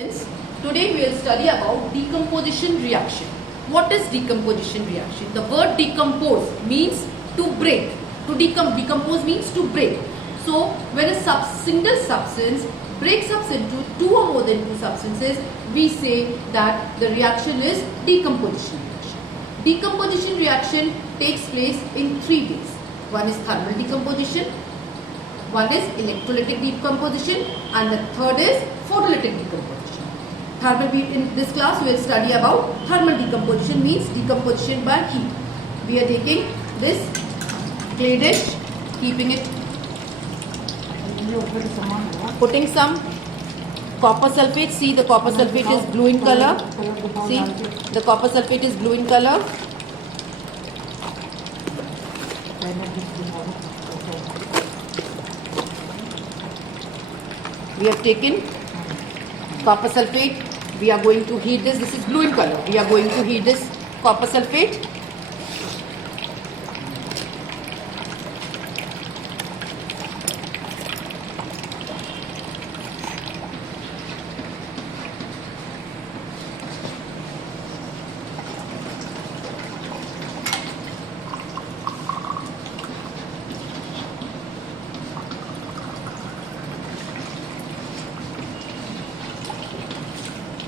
Today we will study about decomposition reaction. What is decomposition reaction? The word decompose means to break. To decompose means to break. So when a single substance breaks up into two or more than two substances, we say that the reaction is decomposition reaction. Decomposition reaction takes place in three ways. One is thermal decomposition, one is electrolytic decomposition, and the third is photolytic decomposition. In this class we will study about thermal decomposition, means decomposition by heat. We are taking this clay dish, keeping it, putting some copper sulfate. See, the copper sulfate is blue in color. See, the copper sulfate is blue in color. We have taken copper sulfate. We are going to heat this. This is blue in color. We are going to heat this copper sulfate.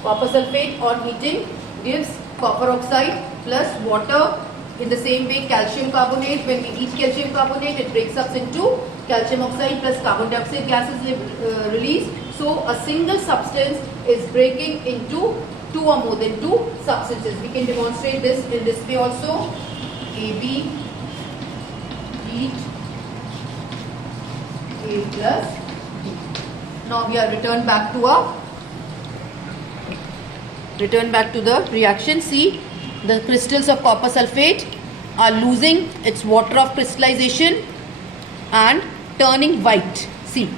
Copper sulfate on heating gives copper oxide plus water. In the same way, calcium carbonate, when we heat calcium carbonate, it breaks up into calcium oxide plus carbon dioxide gas is released. So a single substance is breaking into two or more than two substances. We can demonstrate this in this way also. AB, heat, A plus B. Now we are returned back to the reaction. See, the crystals of copper sulfate are losing its water of crystallization and turning white. See,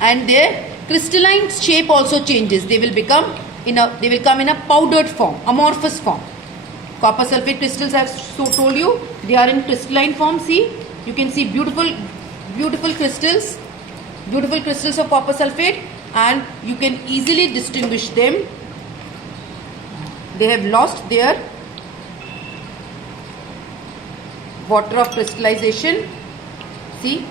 and their crystalline shape also changes. They will come in a powdered form, amorphous form. Copper sulfate crystals, I have told you, they are in crystalline form. See, you can see beautiful crystals of copper sulfate, and you can easily distinguish them. They have lost their water of crystallization, see,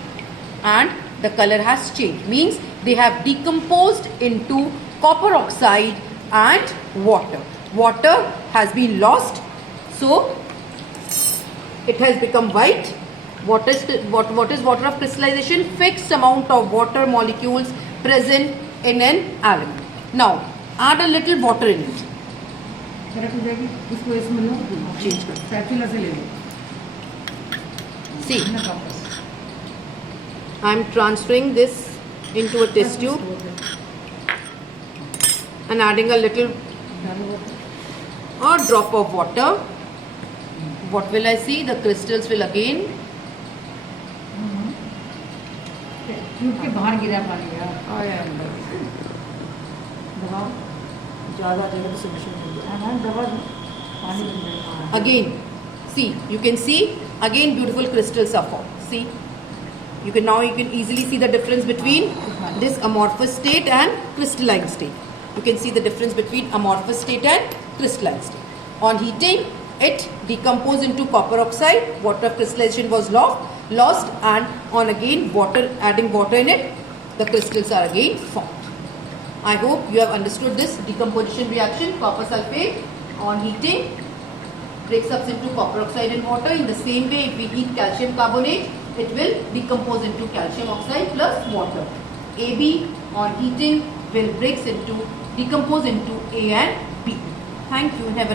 and the color has changed. Means they have decomposed into copper oxide and water. Water has been lost, so it has become white. What is water of crystallization? Fixed amount of water molecules present in an atom. Now add a little water in it. See, I am transferring this into a test tube and adding a little or drop of water. What will I see? The crystals will again again. See, you can see again beautiful crystals are formed. See, you can easily see the difference between this amorphous state and crystalline state. You can see the difference between amorphous state and crystalline state. On heating, it decomposed into copper oxide. Water of crystallization was lost, and on again adding water in it, the crystals are again formed. I hope you have understood this decomposition reaction. Copper sulfate on heating breaks up into copper oxide and water. In the same way, if we heat calcium carbonate, it will decompose into calcium oxide plus water. AB on heating will decompose into A and B. Thank you and have a nice day.